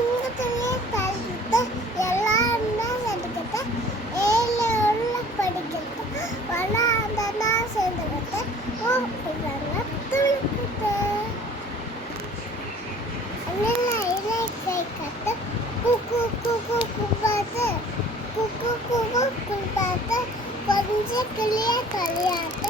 இங்க துணியை கழித்து எல்லாருமே எடுக்கிட்டு ஏழு உள்ள படிக்கிட்டு வளாந்தனா சேர்ந்துக்கிட்டு ஊப்பிடுறாங்க துளிக்கிட்டு அண்ணன் இலை கை கட்டு குக்கு குக்கு குப்பாத்து குக்கு குக்கு குப்பாத்து கொஞ்சம் கிளிய களியாட்டு